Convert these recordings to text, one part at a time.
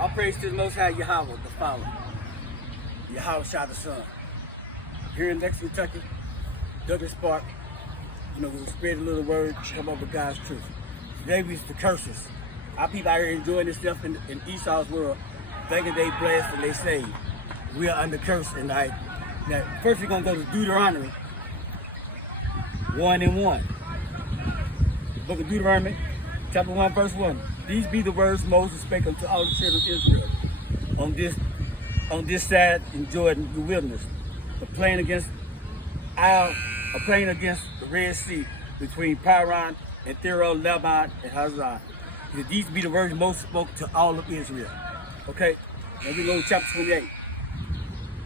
All praise to the Most High Yahawah, the Father, Yahawah the Son. Here in Lexington, Kentucky, Douglas Park, we spread a little word, come up with God's truth. Today we the curses. Our people out here enjoying themselves in Esau's world, thinking they blessed and they saved. We are under curse tonight. Now, first we're going to go to Deuteronomy 1:1. Book of Deuteronomy, chapter 1, verse 1. These be the words Moses spake unto all the children of Israel on this side in Jordan, the wilderness, a plain against the Red Sea between Paran and Thero, Lebanon, and Hazar. These be the words Moses spoke to all of Israel. Okay, now we go to chapter 28.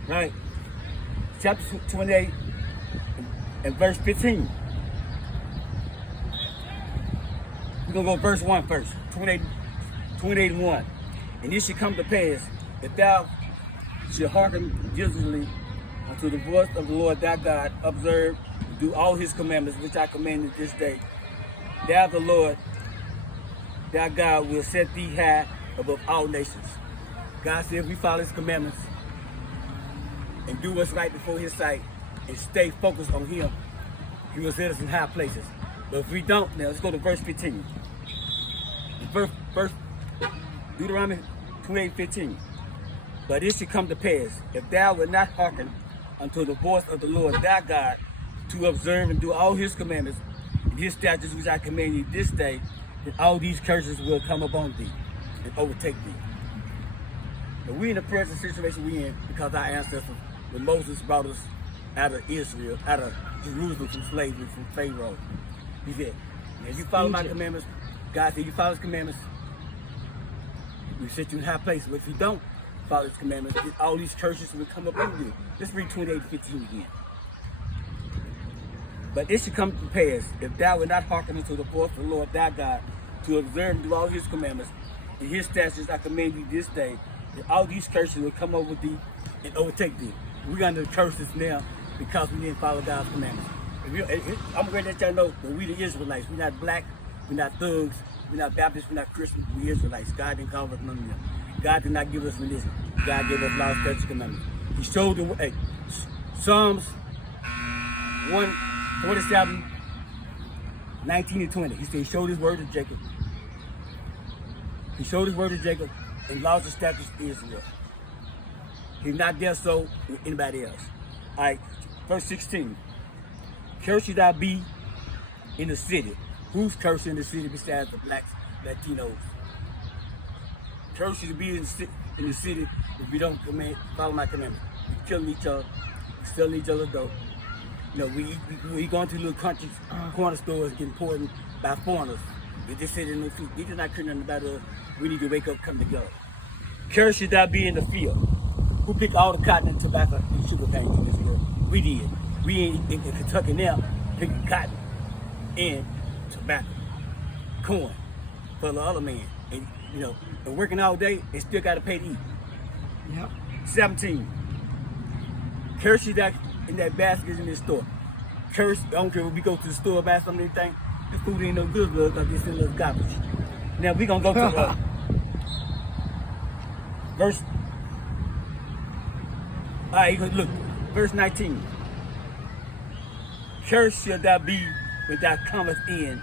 Right, chapter 28 and verse 15. We're going to go verse 1 first, 28 and 1. And it shall come to pass, if thou shalt hearken diligently unto the voice of the Lord thy God, observe, do all his commandments which I commanded this day, thou the Lord thy God will set thee high above all nations. God said if we follow his commandments and do what's right before his sight and stay focused on him, he will set us in high places. But if we don't, now let's go to verse 15. Verse Deuteronomy 28:15. But it shall come to pass, if thou wilt not hearken unto the voice of the Lord thy God, to observe and do all his commandments and his statutes which I command you this day, then all these curses will come upon thee and overtake thee. But we in the present situation we in because our ancestors, when Moses brought us out of Israel, out of Jerusalem from slavery, from Pharaoh. He said, if you follow my commandments, God said, you follow his commandments, we set you in a high place. But if you don't follow his commandments, all these curses will come upon you. Let's read 28:15 again. But it shall come to pass, if thou wilt not hearken unto the voice of the Lord thy God, to observe and do all his commandments, and his statutes I command you this day, that all these curses will come over thee and overtake thee. We're under the curses now because we didn't follow God's commandments. I'm ready to let y'all know that we the Israelites. We're not black, we're not thugs, we're not Baptists, we're not Christians, we're Israelites. God didn't call us none of them. God did not give us religion. God gave us laws, statutes, commandments. He showed the Psalms 147, 19 and 20. He said he showed his word to Jacob. He showed his word to Jacob and laws and statutes to Israel. He's not there so with anybody else. All right, verse 16. Cursed should I be in the city. Who's cursed in the city besides the blacks, Latinos? Cursed should be in the city if we don't follow my commandments. We're killing each other, we're selling each other dope. We going to little countries, corner stores getting poured by foreigners. They just sit in the feet. These are not caring about us. We need to wake up, come together. Cursed should I be in the field. Who picked all the cotton and tobacco and sugar canes in this world? We did. We ain't in Kentucky now picking cotton and tobacco, corn for the other man. And and working all day and still got to pay to eat. Yep. 17. Curse you that in that basket in this store. Curse, I don't care if we go to the store and buy some of anything, this food ain't no good for us because it's in little garbage. Now we gonna go to verse. All right, look, verse 19. Cursed shall thou be when thou comest in.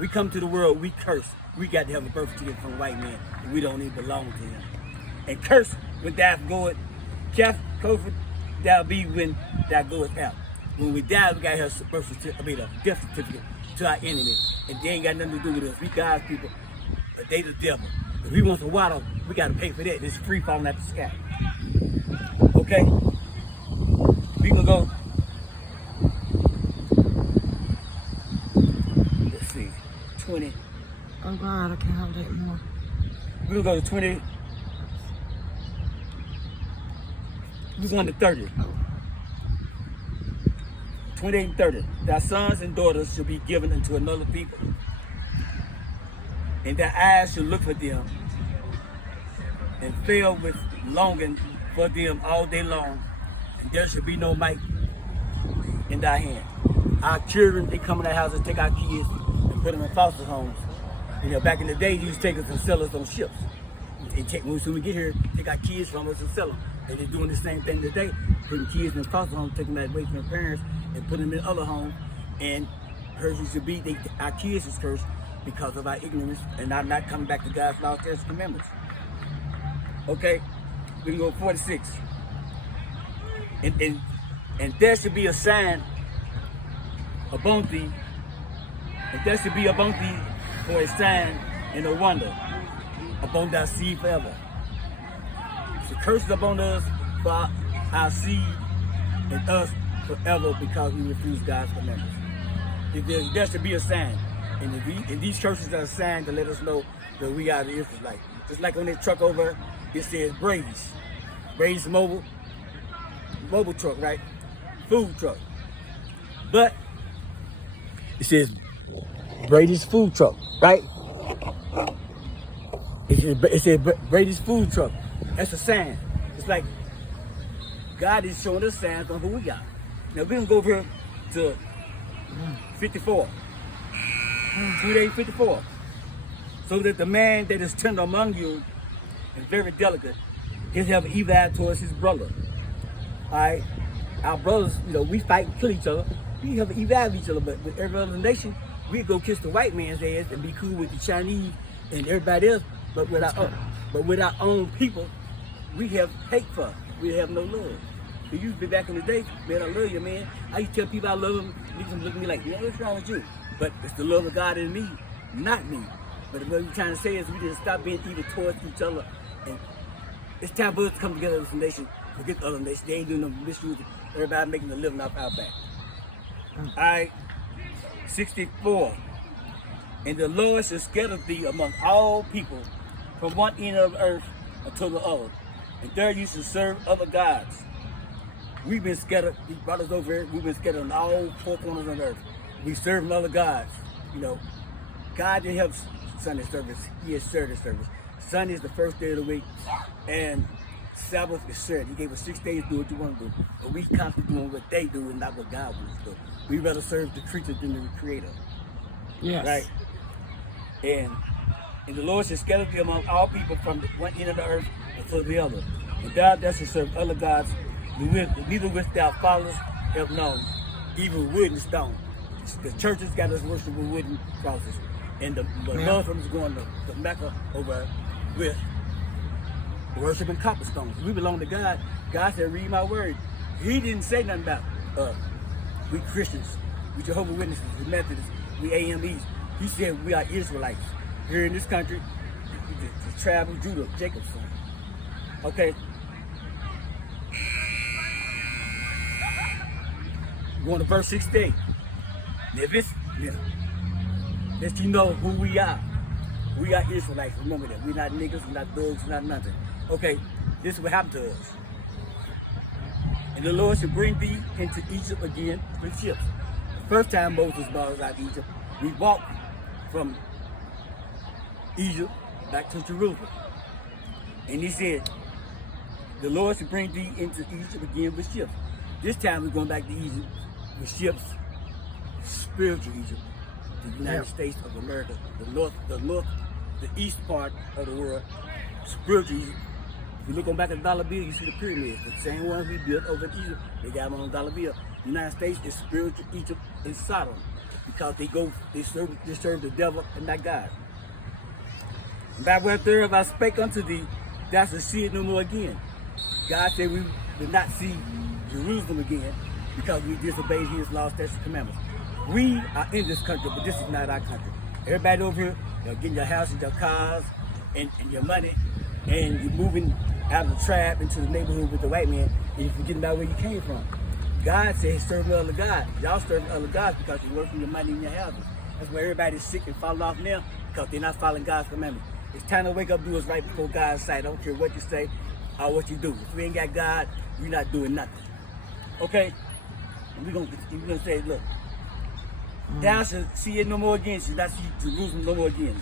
We come to the world, we curse. We got to have a birth certificate from a white man, and we don't even belong to him. And curse when thou goest, cursed thou be when thou goest out. When we die, we got to have a birth certificate, a death certificate to our enemy, and they ain't got nothing to do with us. We God's people, but they the devil. If we want some water, we got to pay for that. It's free falling out the sky. Okay? We gonna go. Let's see, 20. Oh God, I can't hold that more. We're gonna go to 20. We're going to 30. 28 and 30. Thy sons and daughters shall be given unto another people, and thy eyes shall look for them, and fill with longing for them all day long, and there shall be no might in thy hand. Our children, they come in our house and take our kids and put them in foster homes. Back in the day, they used to take us and sell us on ships. when we get here, take our kids from us and sell them. And they're doing the same thing today, putting kids in foster homes, taking them away from their parents, and putting them in other homes. And hers should be, our kids is cursed because of our ignorance and not coming back to God's law, statutes, and commandments. Okay, we can go 46. And there should be a sign upon thee, and there should be upon thee for a sign and a wonder upon thy seed forever. The curse is upon us for our seed and us forever because we refuse God's commandments. There should be a sign. And these curses are a sign to let us know that we are the Israelites. Just like on that truck over, it says Brady's. Brady's mobile truck, right? Food truck. But it says Brady's food truck, right? It says Brady's food truck. That's a sign. It's like God is showing us signs on who we are. Now we're gonna go over here to 54. 2 days 54. So that the man that is tender among you and very delicate, he'll have evil eye towards his brother. Alright? Our brothers, we fight and kill each other. We have an evil eye of each other, but with every other nation, we go kiss the white man's ass and be cool with the Chinese and everybody else, but with our own people, we have hate for us. We have no love. It used to be back in the day, man, I love you, man. I used to tell people I love them, niggas look at me like, what's wrong with you? But it's the love of God in me, not me. But what we're trying to say is we just stop being evil towards each other. And it's time for us to come together as a nation, forget the other nations. They ain't doing no misuse. Everybody making a living off our back. Alright, 64. And the Lord shall scatter thee among all people from one end of the earth unto the other. And there you shall serve other gods. We've been scattered, he brought us over here, we've been scattered on all four corners of the earth. We serve other gods. God didn't have Sunday service, he has Saturday service. Sunday is the first day of the week, and Sabbath is Saturday. He gave us 6 days to do what you want to do. But we constantly doing what they do and not what God wants to do. We rather serve the creature than the creator. Yes. Right? And the Lord shall scatter thee among all people from the one end of the earth unto the other. And thou shalt serve other gods, neither which thou fathers have known, even wood and stone. The churches got us worship with wooden crosses. And the Muslims going to Mecca over with worshiping copper stones. We belong to God. God said, read my word. He didn't say nothing about we Christians, we Jehovah's Witnesses, we Methodists, we AMEs. He said we are Israelites. Here in this country, the tribe of Judah, Jacob's son. Okay. Going to verse 16. If it's, let you know who we are. We are Israelites, remember that. We're not niggas, we're not thugs, we're not nothing. Okay, this is what happened to us. And the Lord shall bring thee into Egypt again with ships. The first time Moses brought us out of Egypt, we walked from Egypt back to Jerusalem. And he said, the Lord shall bring thee into Egypt again with ships. This time we're going back to Egypt with ships, spiritual Egypt, the United States of America, the east part of the world, spiritual Egypt. If you look on back at the dollar bill, you see the pyramids. The same ones we built over in Egypt, they got them on the dollar bill. The United States is spiritual Egypt and Sodom because they serve the devil and not God. And by word thereof I spake unto thee, thou shalt see it no more again. God said we will not see Jerusalem again because we disobeyed his law, statutes, and commandments. We are in this country, but this is not our country. Everybody over here, you're getting your houses, your cars, and your money, and you're moving out of the tribe into the neighborhood with the white man, and you're forgetting about where you came from. God said serving other gods. Y'all serving other gods because you're working your money in your houses. That's why everybody's sick and falling off now because they're not following God's commandments. It's time to wake up, do what's right before God's sight. I don't care what you say or what you do. If we ain't got God, we're not doing nothing. Okay? And we're gonna say, look, thou shalt see it no more again, shalt not see Jerusalem no more again.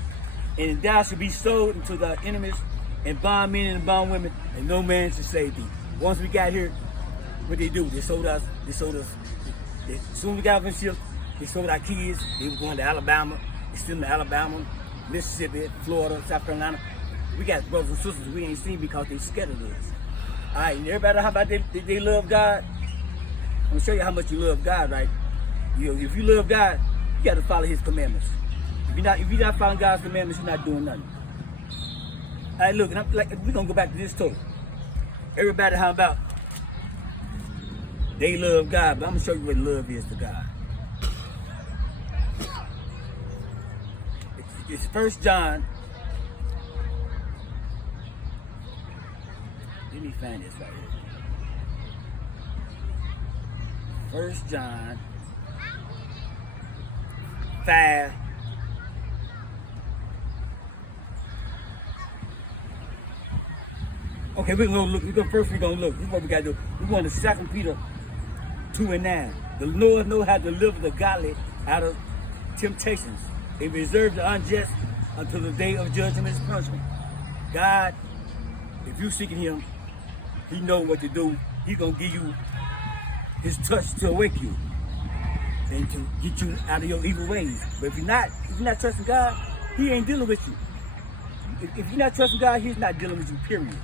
And thou shalt be sold into thy enemies, and bondmen and bondwomen, and no man shall save thee. Once we got here, what they do? They sold us. As soon as we got up in ships, they sold our kids. They were going to Alabama. They still in Alabama, Mississippi, Florida, South Carolina. We got brothers and sisters we ain't seen because they scared of us. All right, and everybody, how about they love God? I'm gonna show you how much you love God, right? If you love God, you got to follow His commandments. If you're not following God's commandments, you're not doing nothing. All right, look, and we're gonna go back to this story. Everybody, how about they love God, but I'm gonna show you what love is to God. It's 1 John. Let me find this right here. 1 John 5. Okay, we're gonna look. We're gonna look. This is what we gotta do. We're going to 2 Peter 2:9. The Lord knows how to deliver the godly out of temptations. He reserves the unjust until the day of judgment and punishment. God, if you're seeking Him, He knows what to do. He's gonna give you His touch to awake you and to get you out of your evil ways. But if you're not trusting God, He ain't dealing with you. If you're not trusting God, He's not dealing with you. Period.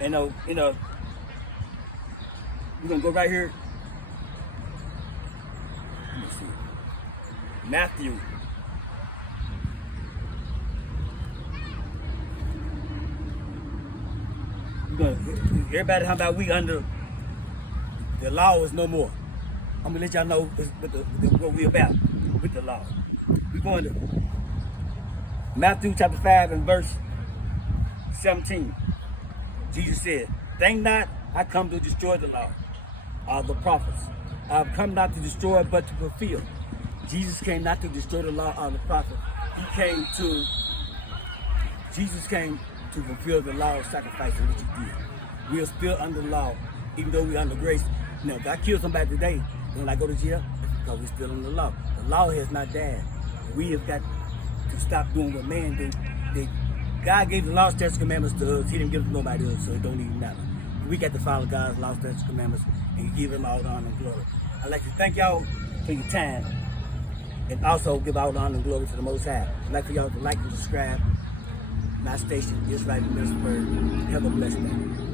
And we're gonna go right here. Let me see. Matthew. Everybody, how about we under the law is no more? I'm gonna let y'all know what we about with the law. We're going to Matthew chapter 5 and verse 17. Jesus said, "Think not I come to destroy the law or the prophets. I have come not to destroy but to fulfill." Jesus came not to destroy the law or the prophets. Jesus came to fulfill the law of sacrifice, which He did. We are still under law, even though we're under grace. Now, if I kill somebody today, when I go to jail, it's because we're still under the law. The law has not died. We have got to stop doing what man do. God gave the law, statutes, commandments to us. He didn't give them to nobody else, so it don't even matter. We got to follow God's law, statutes, commandments, and give Him all the honor and glory. I'd like to thank y'all for your time, and also give all the honor and glory to the Most High. I'd like for y'all to like and subscribe. My station is right in this word. Have a blessed day.